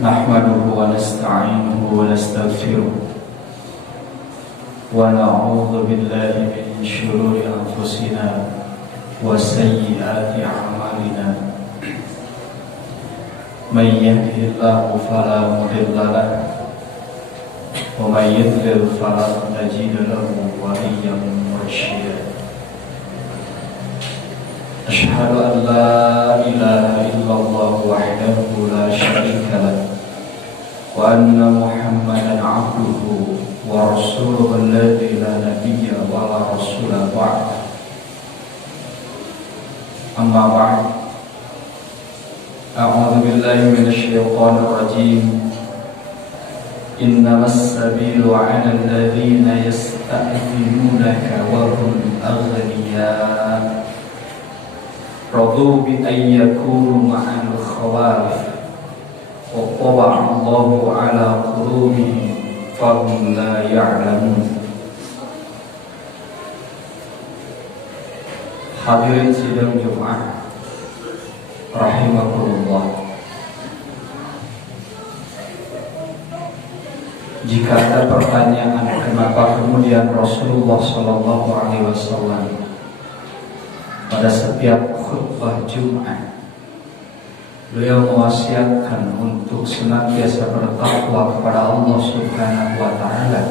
نحمده ونستعينه ونستغفره ونعوذ بالله من شرور أنفسنا وسيئات أعمالنا من يهده الله فلا مضل له ومن يضلل فلا تجد له وليا مرشدا أشهد أن لا إله إلا الله وحده لا شريك له وأن محمدا عبده ورسوله الذي لا نبي ولا رسول بعده أما بعد أعوذ بالله من الشيطان الرجيم إنما السبيل على الذين يستأذنونك وهم أغنياء رضوا بأن يكونوا مع الخوالف وطبع الله على قلوبهم فهم لا يعلمون. Hadirin sidang Jumat rahimakumullah. Jika ada pertanyaan kenapa kemudian Rasulullah Shallallahu Alaihi Wasallam pada setiap khutbah Jumat beliau mewasiatkan untuk senantiasa bertakwa kepada Allah Subhanahu wa Ta'ala,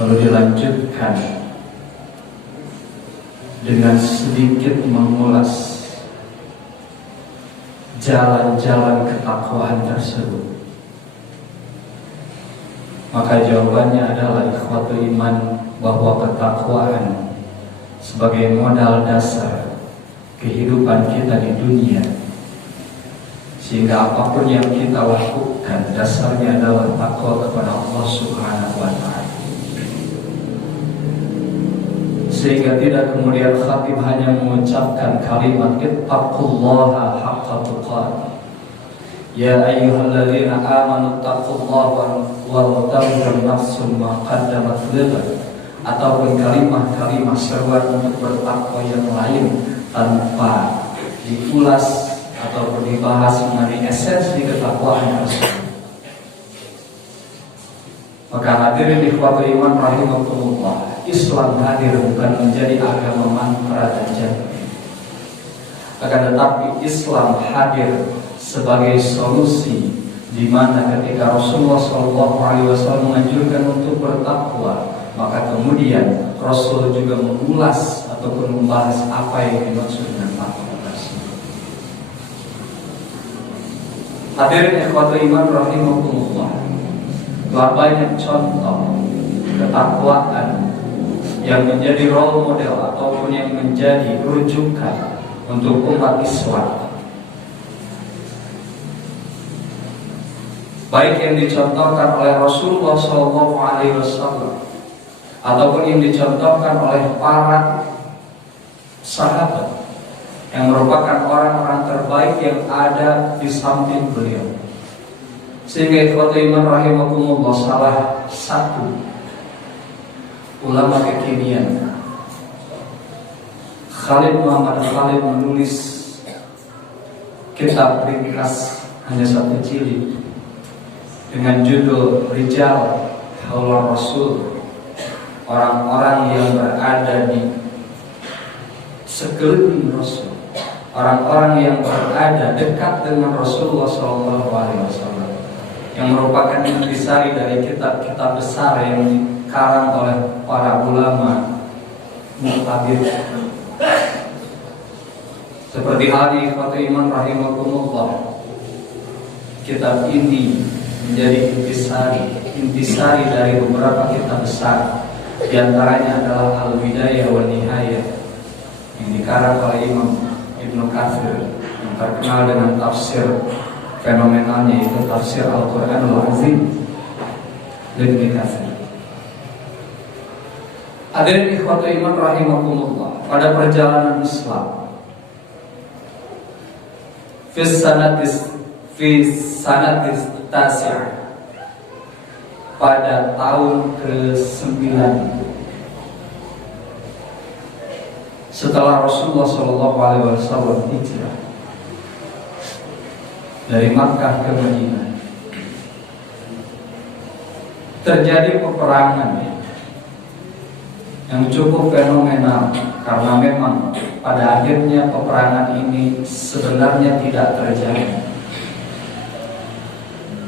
lalu dilanjutkan dengan sedikit mengulas jalan-jalan ketakwaan tersebut, maka jawabannya adalah ikhwatul iman, bahwa ketakwaan sebagai modal dasar kehidupan kita di dunia, sehingga apapun yang kita lakukan dasarnya adalah takwa kepada Allah Subhanahu wa Ta'ala. Sehingga tidak kemudian khatib hanya mengucapkan kalimat ittaqullaha haqqa tuqatih, ya ayyuhalladzina amanu taqullaha wal tanzur nafsun ma qaddamat lighad, ataupun kalimat-kalimat seruan untuk bertakwa yang lain tanpa diulas ataupun dibahas mengenai esensi ketakwaan tersebut. Maka hadirin ikhwatul iman rahimakumullah, Islam hadir bukan menjadi agama mantra dan janji, akan tetapi Islam hadir sebagai solusi, di mana ketika Rasulullah SAW menganjurkan untuk bertakwa, maka kemudian Rasul juga mengulas ataupun membahas apa yang dimaksud dengan takwa tersebut. Hadirin ikhwatul iman rahimahumullah, telah banyak contoh ketakwaan yang menjadi role model ataupun yang menjadi rujukan untuk umat Islam, baik yang dicontohkan oleh Rasulullah SAW ataupun yang dicontohkan oleh para sahabat yang merupakan orang-orang terbaik yang ada di samping beliau. Sehingga ikhwatul iman rahimakumullah, salah satu ulama kekinian, Khalid Muhammad Khalid, menulis kitab ringkas hanya satu jilid dengan judul Rijal Haula Rasul, orang-orang yang berada di sekeliling Rasul, orang-orang yang berada dekat dengan Rasulullah SAW, yang merupakan intisari dari kitab-kitab besar yang dikarang oleh para ulama muqtadir. Seperti halnya ikhwatul iman rahimakumullah, kitab ini menjadi intisari dari beberapa kitab besar. Di antaranya adalah Al-Bidayah wa Nihayah yang dikarang oleh Imam Ibnu Katsir, yang terkenal dengan tafsir fenomenalnya, yaitu tafsir Al-Quranul Azim Ibnu Katsir. Hadirin ikhwatul iman rahimakumullah, pada perjalanan Islam fi sanatis tasi', pada tahun ke-9 setelah Rasulullah SAW hijrah dari Makkah ke Madinah, terjadi peperangan yang cukup fenomenal, karena memang pada akhirnya peperangan ini sebenarnya tidak terjadi,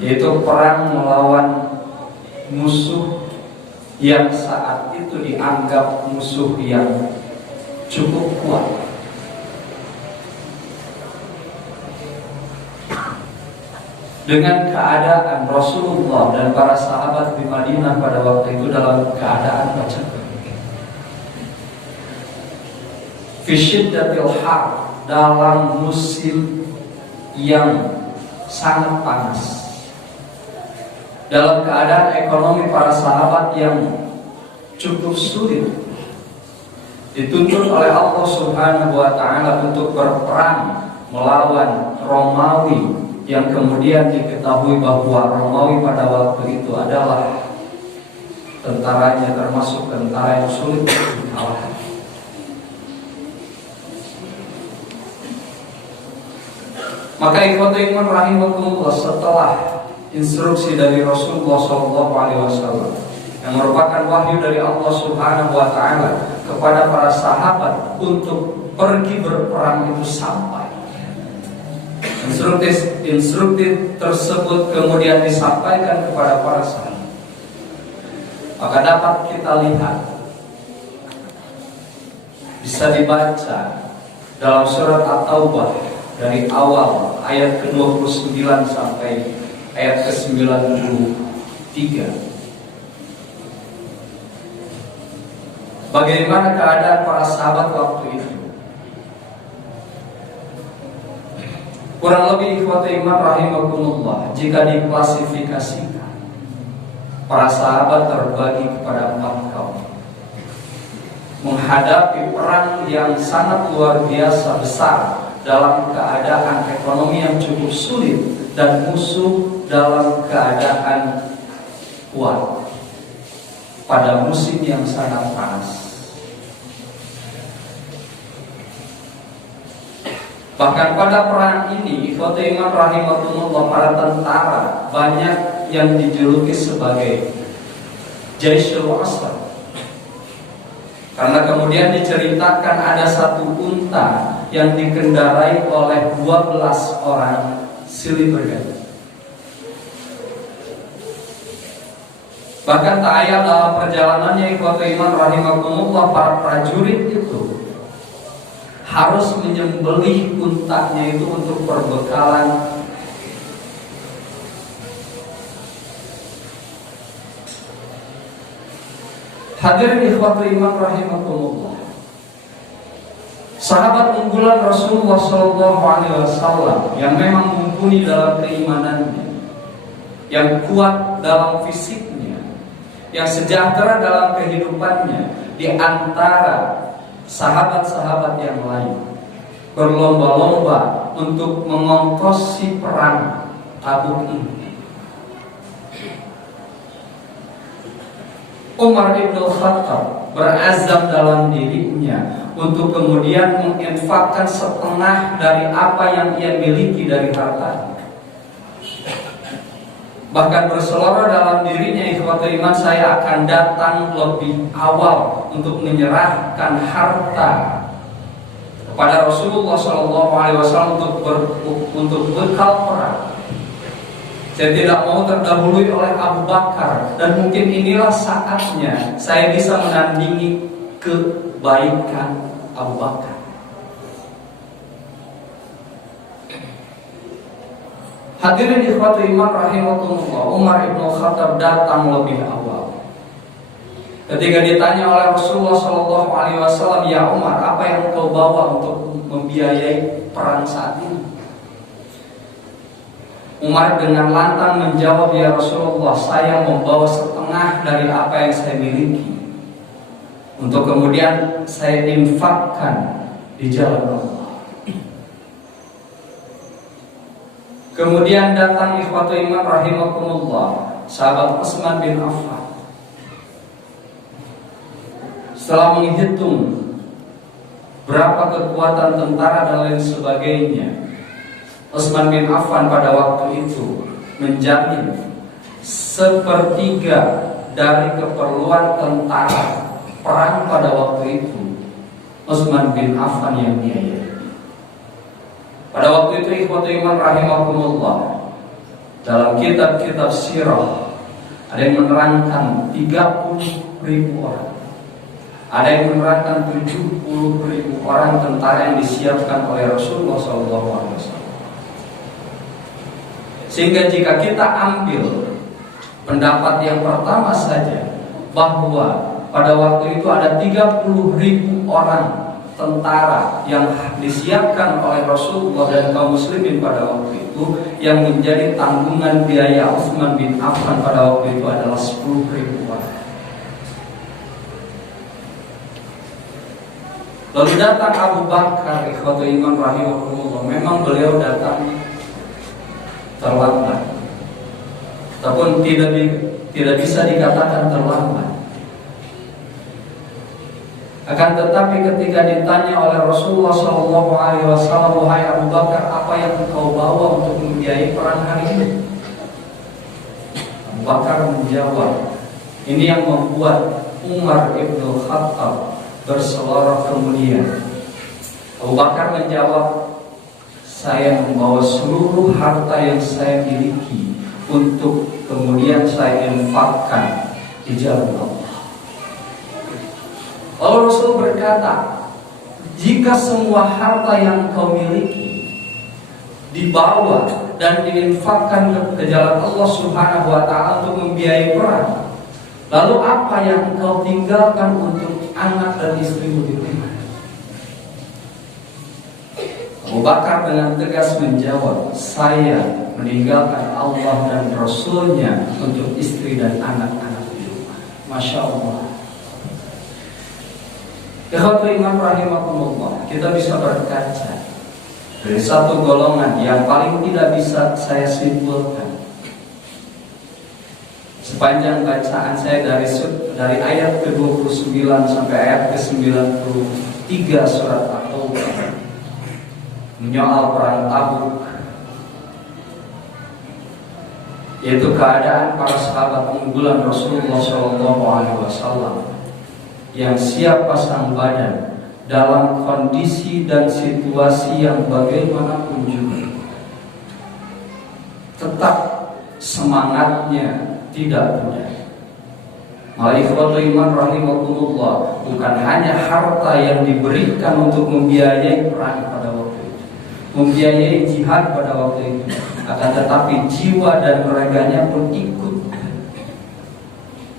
yaitu perang melawan musuh yang saat itu dianggap musuh yang cukup kuat. Dengan keadaan Rasulullah dan para sahabat di Madinah pada waktu itu dalam keadaan macam fisyiddatil har, dalam musim yang sangat panas, dalam keadaan ekonomi para sahabat yang cukup sulit, dituntut oleh Allah Subhanahu wa Ta'ala untuk berperang melawan Romawi, yang kemudian diketahui bahwa Romawi pada waktu itu adalah tentaranya termasuk tentara yang sulit dikalahkan. Maka ikhwatul iman rahimakumullah, setelah instruksi dari Rasulullah SAW yang merupakan wahyu dari Allah Subhanahu wa Ta'ala kepada para sahabat untuk pergi berperang itu sampai, instruktif tersebut kemudian disampaikan kepada para sahabat, maka dapat kita lihat, bisa dibaca dalam surat At-Taubah dari awal ayat ke-29 sampai ayat ke-93. Bagaimana keadaan para sahabat waktu itu? Kurang lebih ikhwatul iman rahimakumullah, jika diklasifikasikan, para sahabat terbagi kepada 4 kaum, menghadapi perang yang sangat luar biasa besar dalam keadaan ekonomi yang cukup sulit dan musuh dalam keadaan kuat pada musim yang sangat panas. Bahkan pada perang ini, ikhwatul iman rahimakumullah, para tentara banyak yang dijuluki sebagai Jaisul Asr, karena kemudian diceritakan ada satu unta yang dikendarai oleh 12 orang silih berganti. Bahkan tak ayat dalam perjalanannya ikhwatul iman rahimakumullah, para prajurit itu harus menyembelih untanya itu untuk perbekalan hadirin ikhwatul iman rahimakumullah. Sahabat unggulan Rasulullah SAW yang memang mumpuni dalam keimanannya, yang kuat dalam fisiknya, yang sejahtera dalam kehidupannya, di antara sahabat-sahabat yang lain, berlomba-lomba untuk mengongkosi perang Tabuk ini. Umar bin Khattab berazam dalam dirinya untuk kemudian menginfakkan setengah dari apa yang ia miliki dari harta. Bahkan berseloroh dalam dirinya, ikhwatul iman, saya akan datang lebih awal untuk menyerahkan harta kepada Rasulullah SAW untuk bekal perang. Saya tidak mau terdahului oleh Abu Bakar, dan mungkin inilah saatnya saya bisa menandingi kebaikan Abu Bakar. Hadirin ikhwatul iman rahimakumullah, Umar bin Khattab datang lebih awal. Ketika ditanya oleh Rasulullah SAW, "Ya Umar, apa yang kau bawa untuk membiayai perang saat ini?" Umar dengan lantang menjawab, "Ya Rasulullah, saya membawa setengah dari apa yang saya miliki untuk kemudian saya infakkan di jalan Allah." Kemudian datang ikhwatul iman rahimakumullah, sahabat Utsman bin Affan. Setelah menghitung berapa kekuatan tentara dan lain sebagainya, Utsman bin Affan pada waktu itu menjamin sepertiga dari keperluan tentara perang pada waktu itu. Utsman bin Affan yang biayai. Pada waktu itu ikhwatul iman rahimakumullah, dalam kitab-kitab sirah ada yang menerangkan 30.000 orang, ada yang menerangkan 70.000 orang tentara yang disiapkan oleh Rasulullah SAW. Sehingga jika kita ambil pendapat yang pertama saja, bahwa pada waktu itu ada 30.000 orang tentara yang disiapkan oleh Rasulullah dan kaum muslimin pada waktu itu, yang menjadi tanggungan biaya Utsman bin Affan pada waktu itu adalah 10.000 orang. Lalu datang Abu Bakar, ikhwatul iman rahimahullah. Memang beliau datang terlambat, ataupun tidak bisa dikatakan terlambat. Akan tetapi ketika ditanya oleh Rasulullah SAW, "Wahai Abu Bakar, apa yang engkau bawa untuk membiayai perang hari ini?" Abu Bakar menjawab, ini yang membuat Umar ibn Khattab berseloroh kemudian. Abu Bakar menjawab, saya membawa seluruh harta yang saya miliki untuk kemudian saya infakkan di jalan Allah. Lalu Rasul berkata, jika semua harta yang kau miliki dibawa dan diinfakkan ke jalan Allah Subhanahu wa Ta'ala untuk membiayai perang, lalu apa yang kau tinggalkan untuk anak dan istrimu di rumah? Abu Bakar dengan tegas menjawab, saya meninggalkan Allah dan Rasulnya untuk istri dan anak-anak di rumah. Masya Allah. Ikhwatul iman rahimakumullah, kita bisa berkaca dari satu golongan yang paling tidak bisa saya simpulkan sepanjang bacaan saya dari ayat ke-29 sampai ayat ke-93 surat At-Taubah, menyoal perang Tabuk, yaitu keadaan para sahabat unggulan Rasulullah SAW yang siap pasang badan dalam kondisi dan situasi yang bagaimanapun juga, tetap semangatnya tidak mudah. Malah ikhwatul iman rahimakumullah, bukan hanya harta yang diberikan untuk membiayai perang pada waktu itu, membiayai jihad pada waktu itu, akan tetapi jiwa dan raganya pun ikut.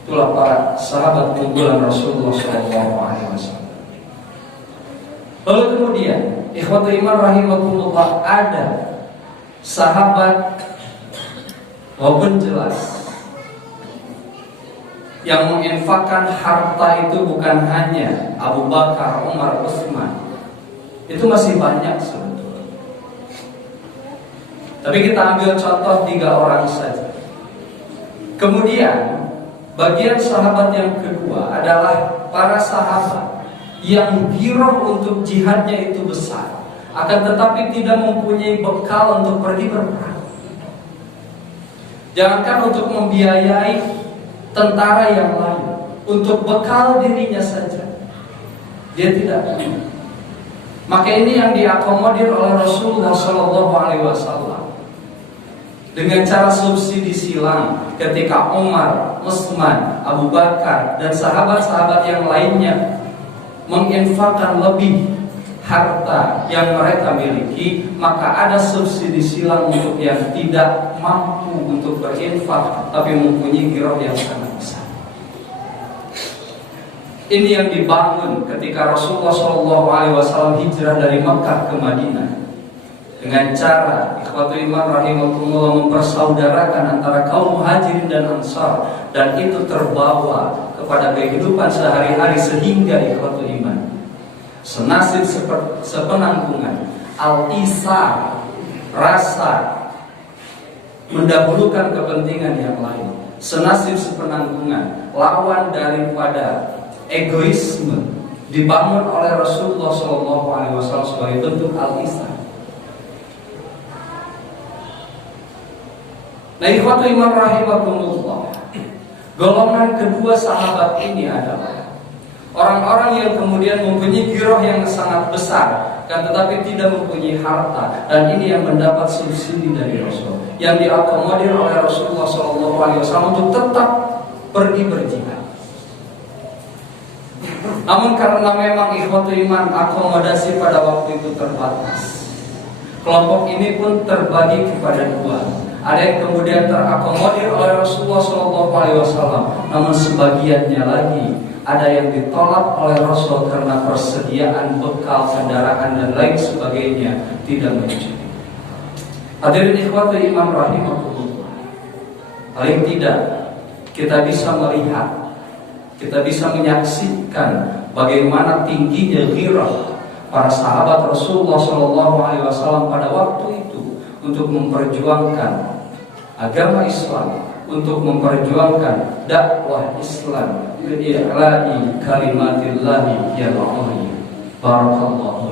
Itulah para sahabat unggulan Rasulullah SAW. Lalu kemudian ikhwatul iman rahimakumullah, ada sahabat walaupun jelas yang menginfakkan harta itu bukan hanya Abu Bakar, Umar, Utsman. Itu masih banyak sebetulnya. Tapi kita ambil contoh 3 orang saja. Kemudian bagian sahabat yang kedua adalah para sahabat yang giroh untuk jihadnya itu besar, akan tetapi tidak mempunyai bekal untuk pergi berperang. Jangankan untuk membiayai tentara yang lain, untuk bekal dirinya saja dia tidak punya. Maka ini yang diakomodir oleh Rasulullah SAW dengan cara subsidi silang ketika Umar, Utsman, Abu Bakar dan sahabat-sahabat yang lainnya menginfakkan lebih harta yang mereka miliki, maka ada subsidi silang untuk yang tidak mampu untuk berinfak tapi mempunyai giroh yang sangat besar. Ini yang dibangun ketika Rasulullah SAW hijrah dari Makkah ke Madinah, dengan cara ikhwatul iman rahimahumullah mempersaudarakan antara kaum muhajirin dan ansar, dan itu terbawa kepada kehidupan sehari-hari sehingga ikhwatul iman senasib sepenanggungan, al-isar, rasa mendahulukan kepentingan yang lain, senasib sepenanggungan, lawan daripada egoisme dibangun oleh Rasulullah SAW sebagai bentuk al-ihsan. Nah, ikhwatu iman rahimakumullah, golongan kedua sahabat ini adalah orang-orang yang kemudian mempunyai giroh yang sangat besar, kan tetapi tidak mempunyai harta, dan ini yang mendapat subsidi dari Rasul, yang diakomodir oleh Rasulullah SAW untuk tetap pergi berjihad. Namun karena memang ikhwatu iman akomodasi pada waktu itu terbatas, kelompok ini pun terbagi kepada dua. Ada yang kemudian terakomodir oleh Rasulullah SAW, namun sebagiannya lagi ada yang ditolak oleh Rasul karena persediaan bekal, kendaraan dan lain sebagainya tidak mencukupi. Hadirin ikhwatu iman rahimakumullah, paling tidak kita bisa melihat, kita bisa menyaksikan bagaimana tingginya ghirah para sahabat Rasulullah SAW pada waktu itu untuk memperjuangkan agama Islam, untuk memperjuangkan dakwah Islam, bi'i'la'i kalimatillahi ya Allah. Barakallahu